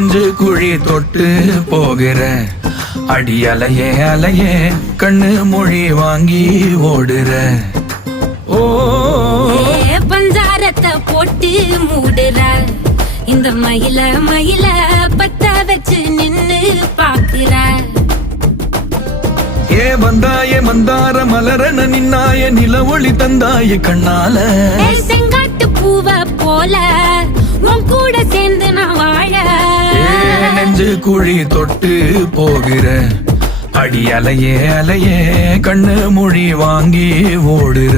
நெஞ்சு குழி தொட்டு போகிற அடி அலையே அலையே கண்ணு மொழி வாங்கி ஓடுற. ஓ பஞ்சாரத்தை போட்டு மூடுற இந்த மயில மயில பத்த வச்சு நின்னு பாக்குற. ஏ வந்தாய மந்தார மலரன நின்னாய நில ஒளி தந்தாய கண்ணால. செங்காட்டு பூவ போல உன் கூட சேர்ந்து நான் வாழ. நெஞ்சு குழி தொட்டு போகிற அடி அலையே அலையே கண்ணு மொழி வாங்கி ஓடுற.